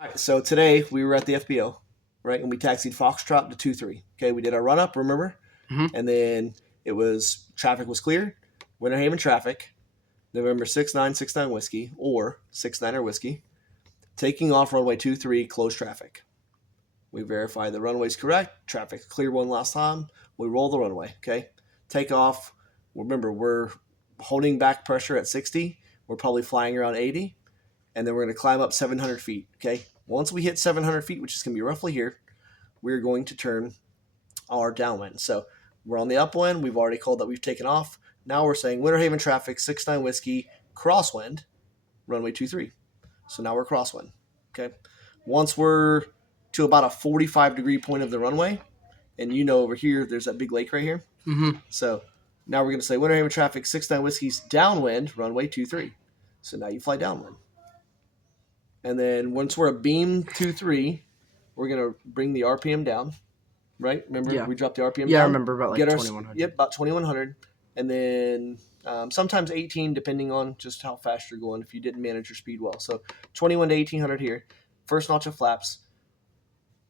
All right, so today we were at the FBO, right, and we taxied Foxtrot to 2-3. Okay, we did our run up, remember? Mhm. And then traffic was clear, Winter Haven traffic, November 6969 whiskey or 69er whiskey, taking off runway 23, closed traffic. We verify the runway's correct, traffic clear one last time, we roll the runway, okay? Take off, remember, we're holding back pressure at 60, we're probably flying around 80, and then we're going to climb up 700 feet, okay? Once we hit 700 feet, which is going to be roughly here, we're going to turn our downwind. So we're on the upwind. We've already called that we've taken off. Now we're saying Winter Haven traffic, 69 whiskey, crosswind, runway 23. So now we're crosswind, okay? Once we're to about a 45-degree point of the runway, and over here, there's that big lake right here. Mhm. So now we're going to say Winter Haven traffic, 69 whiskeys, downwind, runway 23. So now you fly downwind. And then once we're a beam 2-3, we're going to bring the RPM down, right? Remember, Yeah. we dropped the RPM down? Yeah, I remember about like Get our 2100. Yep, about 2100. And then sometimes 18, depending on just how fast you're going if you didn't manage your speed well. So 21 to 1800 here. First notch of flaps.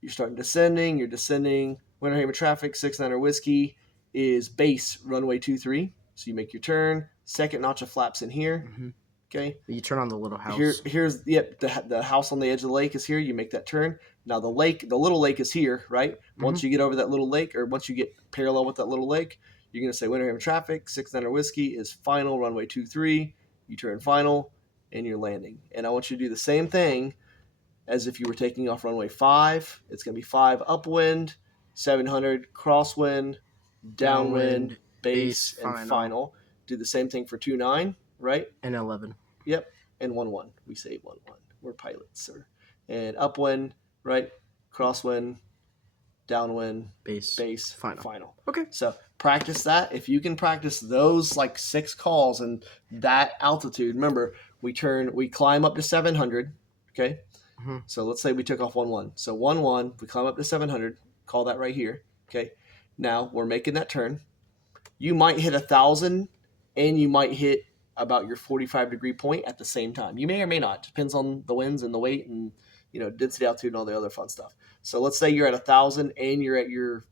You're starting descending. You're descending. Winter Haven traffic, 69er whiskey is base runway 23. So you make your turn. Second notch of flaps in here. Mhm. Okay. You turn on the little house. Here's the house on the edge of the lake is here. You make that turn. Now the little lake is here, right? Once you get over that little lake, or once you get parallel with that little lake, you're gonna say Winter Haven traffic, 69er whiskey is final runway 23. You turn final, and you're landing. And I want you to do the same thing as if you were taking off runway 5. It's gonna be 5 upwind, 700 crosswind, downwind, base, and final. Do the same thing for 2-9, right? And 11. Yep, and 1-1. We say 1-1. We're pilots, sir. And upwind, right? Crosswind, downwind, Base, final. Okay. So practice that. If you can practice those like 6 calls and that altitude, remember we climb up to 700. Okay. Mhm. So let's say we took off 1-1. So 1-1, we climb up to 700. Call that right here. Okay. Now we're making that turn. You might hit 1,000, and you might hit about your 45-degree point at the same time. You may or may not. Depends on the winds and the weight and density, altitude, and all the other fun stuff. So let's say you're at 1,000 and you're at your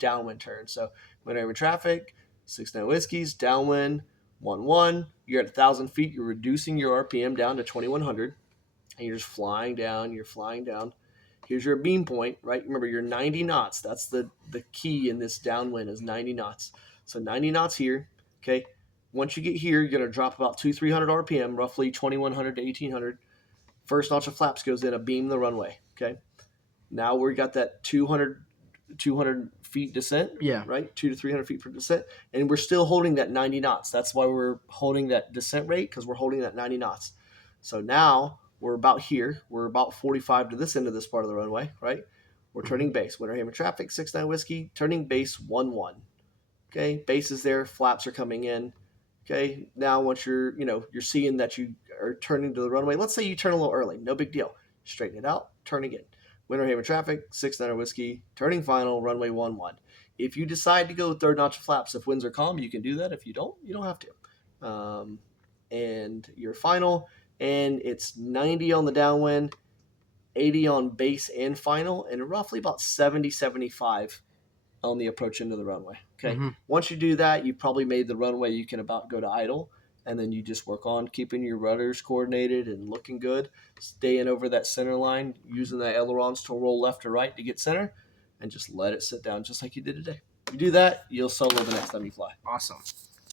downwind turn. So Winter Haven traffic, 69 whiskeys, downwind, 1-1. You're at 1,000 feet. You're reducing your RPM down to 2,100, and you're just flying down. You're flying down. Here's your beam point, right? Remember, you're 90 knots. That's the key in this downwind is 90 knots. So 90 knots here, okay? Once you get here, you're going to drop about 200-300 RPM, roughly 2,100 to 1,800. First notch of flaps goes in, a beam the runway, okay? Now we got that 200 feet descent, Yeah. right? 200 to 300 feet per descent, and we're still holding that 90 knots. That's why we're holding that descent rate, because we're holding that 90 knots. So now we're about here. We're about 45 to this end of this part of the runway, right? We're turning base. Winter Haven traffic, 69 whiskey, turning base 1-1. Okay, base is there, flaps are coming in. Okay, now once you're seeing that you are turning to the runway, let's say you turn a little early, no big deal. Straighten it out, turn again. Winter Haven traffic, 69er whiskey, turning final, runway 1-1. If you decide to go third notch of flaps, if winds are calm, you can do that. If you don't have to. And your final, and it's 90 on the downwind, 80 on base and final, and roughly about 70-75 on the approach into the runway. Okay. Mhm. Once you do that, you've probably made the runway you can about go to idle, and then you just work on keeping your rudders coordinated and looking good, staying over that center line, using the ailerons to roll left or right to get center, and just let it sit down just like you did today. You do that, you'll solo the next time you fly. Awesome.